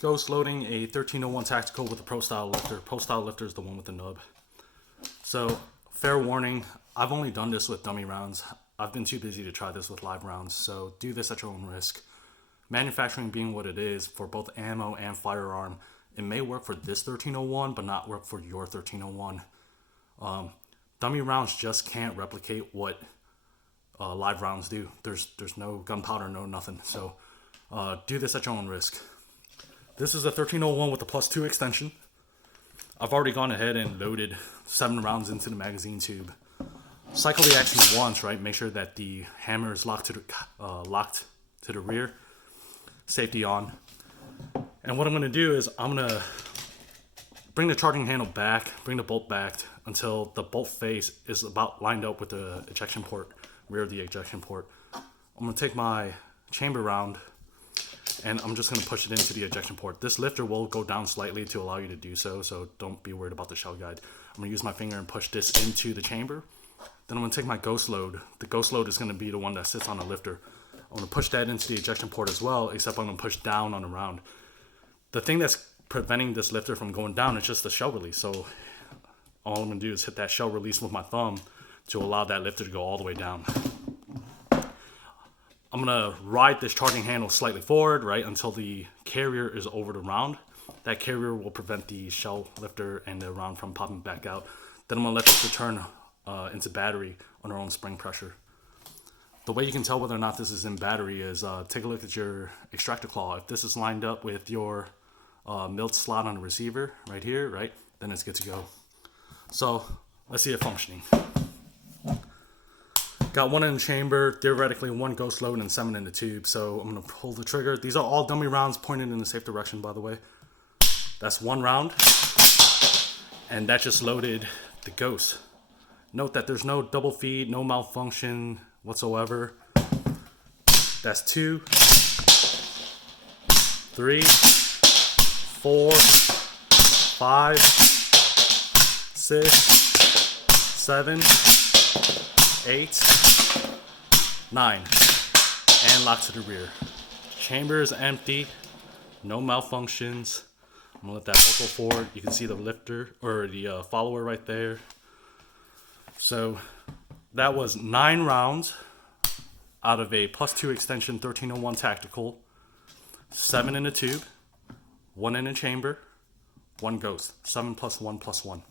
Ghost loading a 1301 tactical with a Pro Style lifter. Pro Style lifter is the one with the nub. So, fair warning, I've only done this with dummy rounds. I've been too busy to try this with live rounds, so do this at your own risk. Manufacturing being what it is for both ammo and firearm, it may work for this 1301, but not work for your 1301. Dummy rounds just can't replicate what live rounds do. There's no gunpowder, no nothing. So do this at your own risk. This is a 1301 with a +2 extension. I've already gone ahead and loaded 7 rounds into the magazine tube. Cycle the action once, right? Make sure that the hammer is locked to the rear. Safety on. And what I'm going to do is I'm going to bring the charging handle back, bring the bolt back until the bolt face is about lined up with the ejection port, rear of the ejection port. I'm going to take my chamber round and I'm just going to push it into the ejection port. This lifter will go down slightly to allow you to do so, so don't be worried about the shell guide. I'm going to use my finger and push this into the chamber. Then I'm going to take my ghost load. The ghost load is going to be the one that sits on the lifter. I'm going to push that into the ejection port as well, except I'm going to push down on the round. The thing that's preventing this lifter from going down is just the shell release. So all I'm going to do is hit that shell release with my thumb to allow that lifter to go all the way down. I'm going to ride this charging handle slightly forward, right, until the carrier is over the round. That carrier will prevent the shell lifter and the round from popping back out. Then I'm going to let this return into battery on our own spring pressure. The way you can tell whether or not this is in battery is take a look at your extractor claw. If this is lined up with your milled slot on the receiver right here, right, then it's good to go. So let's see it functioning. Got 1 in the chamber, theoretically 1 ghost load and 7 in the tube. So I'm going to pull the trigger. These are all dummy rounds pointed in the safe direction, by the way. That's 1 round. And that just loaded the ghost. Note that there's no double feed, no malfunction whatsoever. That's 2, 3, 4, 5, 6, 7, 8, 9, and lock to the rear. Chamber is empty, no malfunctions. I'm gonna let that bolt go forward. You can see the lifter or the follower right there. So that was 9 rounds out of a +2 extension 1301 tactical, 7 in the tube, 1 in the chamber, 1 ghost, 7 + 1 + 1.